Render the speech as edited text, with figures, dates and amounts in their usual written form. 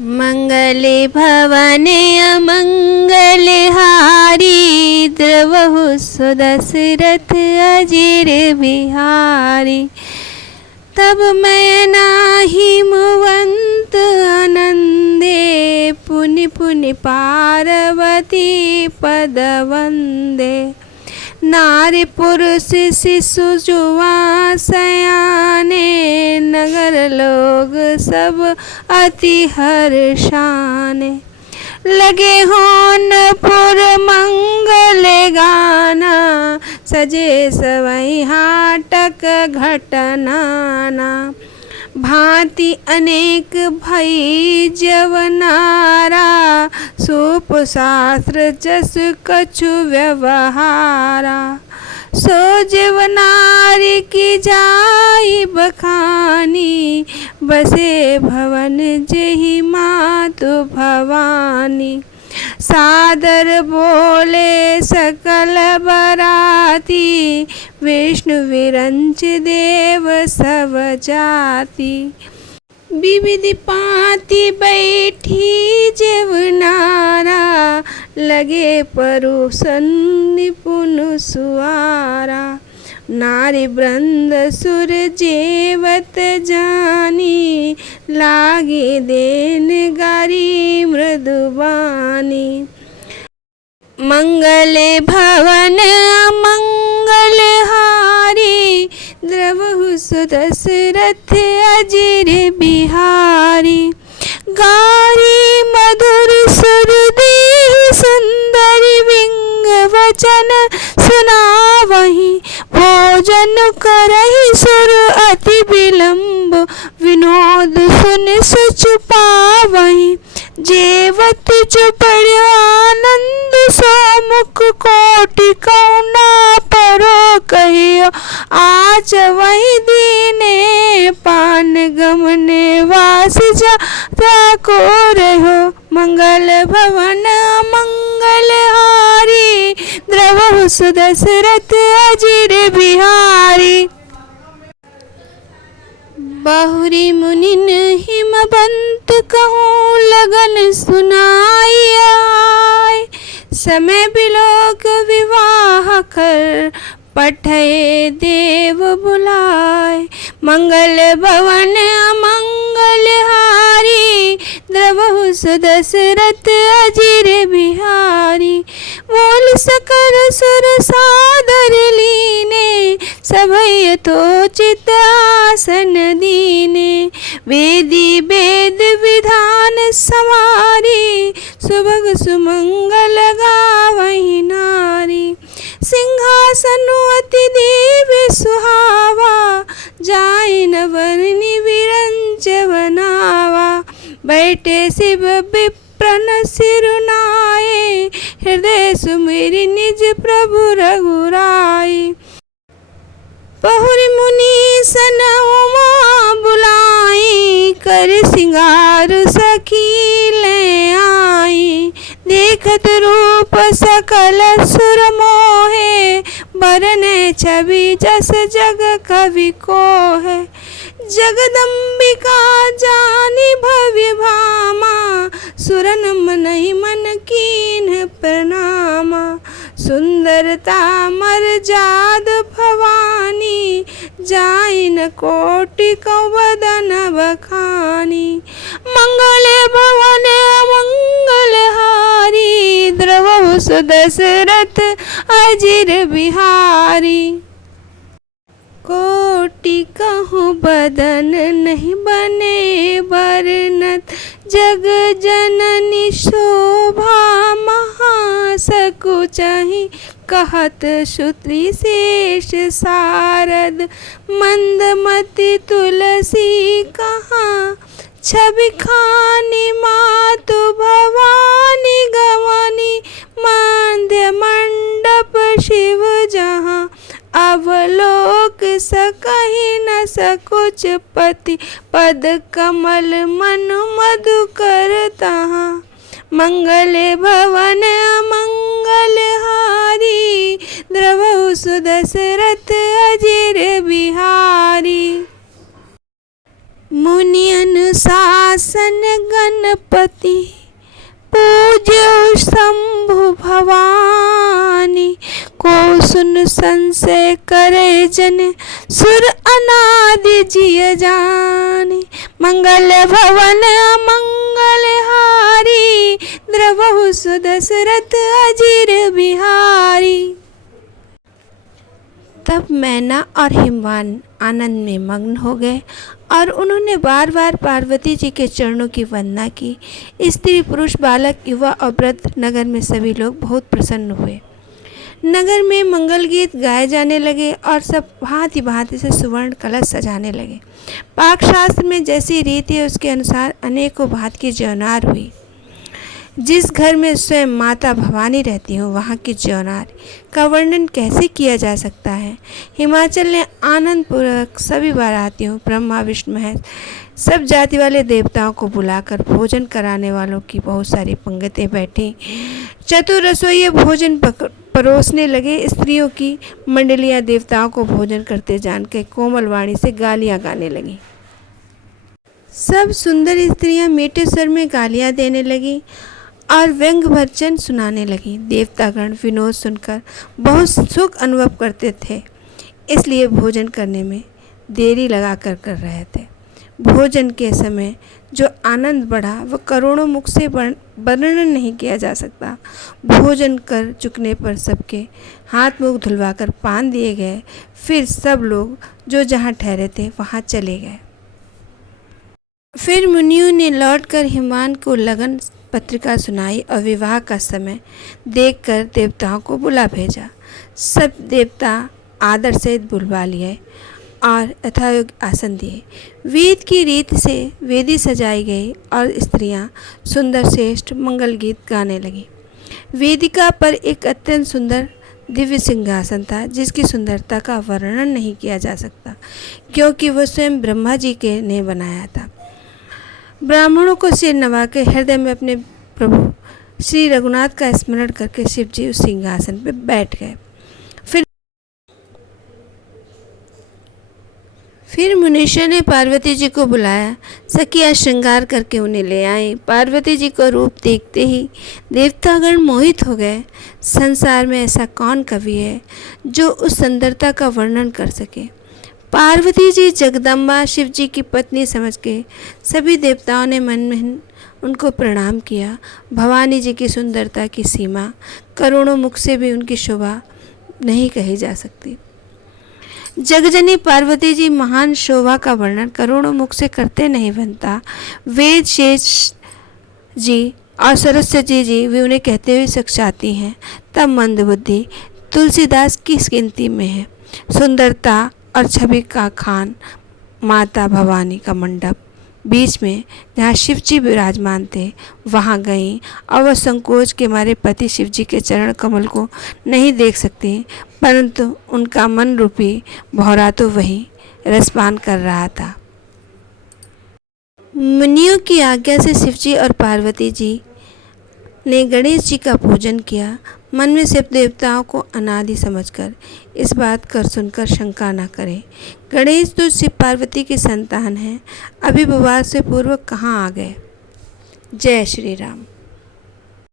मंगले भवने अमंगलहारी द्रवहु सुदशरथ अजिर बिहारी। तब मैं नाही मुवंत आनंदे पुनि पुनि पार्वती पद वंदे। नारी पुरुष शिशु जुआ सयाने नगर लोग सब अति हर्षाने। लगे होनपुर मंगल गाना सजे सवै हाटक घटनाना। भांति अनेक भई जवनारा सूप शास्त्र जस कछु व्यवहारा। सो जवनारी की जाई बखानी बसे भवन जेहि मातु भवानी। सादर बोले सकल बराती विष्णु विरंच देव सब जाति। विविध पाती बैठी जेवनारा लगे परुसन निपुण सुआरा। नारी वृंद सुर जेवत जानी लागे देन गारी मृदुबानी। मंगले भवन अमंगलहारी द्रवहु सुदशरथ अजिर बिहारी। गारी मधुर सुर देहि सुंदर विंग वचन सुनावहि। भोजन करहि सुर अति विलंब विनोद सुन सुचुपावहि। जेवत चुपड़ आनंद सोमुख कोटि कौना परो कहियो। आज वही दीने पान गमने वास जाता को रहो। मंगल भवन मंगलहारी द्रवहु सुदशरथ अजिर बिहारी। बहुरी मुनिन हिमवंत कहूँ लगन सुनाई आय। समय बिलोक विवाह कर पठय देव बुलाय। मंगल भवन अमंगलहारी द्रवहु सुदशरथ अजिर बिहारी। बोल सकल सुर सादर लीने सभय यथोचित आसन दीने। वेदी वेद विधान समारी सुभग सुमंगल गावहि नारी। सिंहासन अति दिव्य सुहावा जाय न वर्णि विरंच बनावा। बैठे शिव विप्रन सिरुनाए हृदय सुमिरि निज प्रभु रघुराई। बहुरी मुनि सन उमा बुलाई कर सिंगार सखी ले आई। देखत रूप सकल सुर मोहे बरन छवि जस जग कवि को है। जगदम्बिका जानी भव्य भामा सुरन मनहि मन कीन्ह प्रणामा। सुंदरता मर्याद भवानी जाय न कोटि कवदन बखानी। मंगले भवन अमंगलहारी द्रवहु सुदशरथ अजिर बिहारी। कोटि कहूँ बदन नहीं बने बरनत जग जननी शोभा महासकुचहि। कहत श्रुति शेष सारद मंदमति तुलसी कहाँ। छवि खानी मातु भवानी गवनी मांध्य मंडप शिव जहाँ। अवलोक सकहि न सकुच पति पद कमल मनु मधुकर तहाँ। मंगले भवन अमंगलहारी द्रवहु सुदशरथ अजिर बिहारी। मुनि अनुशासन गणपति पूज्य शंभु भवानी। को सुन संशय करे जन सुर अनादि जिय जानी। मंगल भवन मंगल हारी द्रवहु सुदशरथ अजीर बिहारी। तब मैना और हिमवान आनंद में मग्न हो गए और उन्होंने बार बार पार्वती जी के चरणों की वंदना की। स्त्री पुरुष बालक युवा और वृद्ध नगर में सभी लोग बहुत प्रसन्न हुए। नगर में मंगल गीत गाए जाने लगे और सब भांति भांति से सुवर्ण कलश सजाने लगे। पाक शास्त्र में जैसी रीति है उसके अनुसार अनेकों भांति की जौनार हुई। जिस घर में स्वयं माता भवानी रहती हो वहाँ की जौनार का वर्णन कैसे किया जा सकता है। हिमाचल ने आनंद पूर्वक सभी बारातियों ब्रह्मा विष्णु महेश सब जाति वाले देवताओं को बुलाकर भोजन कराने वालों की बहुत सारी पंक्तियाँ बैठी। चतुर रसोइये भोजन परोसने लगे। स्त्रियों की मंडलियाँ देवताओं को भोजन करते जान के कोमल वाणी से गालियाँ गाने लगी। सब सुंदर स्त्रियाँ मीठे स्वर में गालियाँ देने लगी और व्यंग भजन सुनाने लगी। देवतागण विनोद सुनकर बहुत सुख अनुभव करते थे, इसलिए भोजन करने में देरी लगा कर रहे थे। भोजन के समय जो आनंद बढ़ा वह करोड़ों मुख से वर्णन नहीं किया जा सकता। भोजन कर चुकने पर सबके हाथ मुख धुलवाकर पान दिए गए। फिर सब लोग जो जहाँ ठहरे थे वहाँ चले गए। फिर मुनियों ने लौटकर हिमवान को लगन पत्रिका सुनाई और विवाह का समय देखकर देवताओं को बुला भेजा। सब देवता आदर से बुलवा लिए और यथायोग्य आसन दिए। वेद की रीत से वेदी सजाई गई और स्त्रियां सुंदर श्रेष्ठ मंगल गीत गाने लगी। वेदिका पर एक अत्यंत सुंदर दिव्य सिंहासन था जिसकी सुंदरता का वर्णन नहीं किया जा सकता, क्योंकि वह स्वयं ब्रह्मा जी के ने बनाया था। ब्राह्मणों को सिर नवा के हृदय में अपने प्रभु श्री रघुनाथ का स्मरण करके शिव जी उस सिंहासन पर बैठ गए। फिर मुनीषों ने पार्वती जी को बुलाया। सखियाँ श्रृंगार करके उन्हें ले आई। पार्वती जी को रूप देखते ही देवतागण मोहित हो गए। संसार में ऐसा कौन कवि है जो उस सुंदरता का वर्णन कर सके। पार्वती जी जगदम्बा शिव जी की पत्नी समझ के सभी देवताओं ने मन में उनको प्रणाम किया। भवानी जी की सुंदरता की सीमा करोड़ों मुख से भी उनकी शोभा नहीं कही जा सकती। जगजनी पार्वती जी महान शोभा का वर्णन करोड़ों मुख से करते नहीं बनता। वेद शेष जी और सरस्वती जी भी उन्हें कहते हुए सकसाती हैं। तब मंदबुद्धि तुलसीदास किस गिनती में है। सुंदरता और छवि का खान माता भवानी का मंडप बीच में जहाँ शिव जी विराजमान थे वहाँ गईं और वह संकोच के मारे पति शिव जी के चरण कमल को नहीं देख सकती, परंतु उनका मन रूपी भौरा तो वही रसपान कर रहा था। मुनियों की आज्ञा से शिव जी और पार्वती जी ने गणेश जी का पूजन किया। मन में शिव देवताओं को अनादि समझकर इस बात कर सुनकर शंका न करें। गणेश तो शिव पार्वती की संतान हैं, अभी विवाह से पूर्व कहाँ आ गए। जय श्री राम।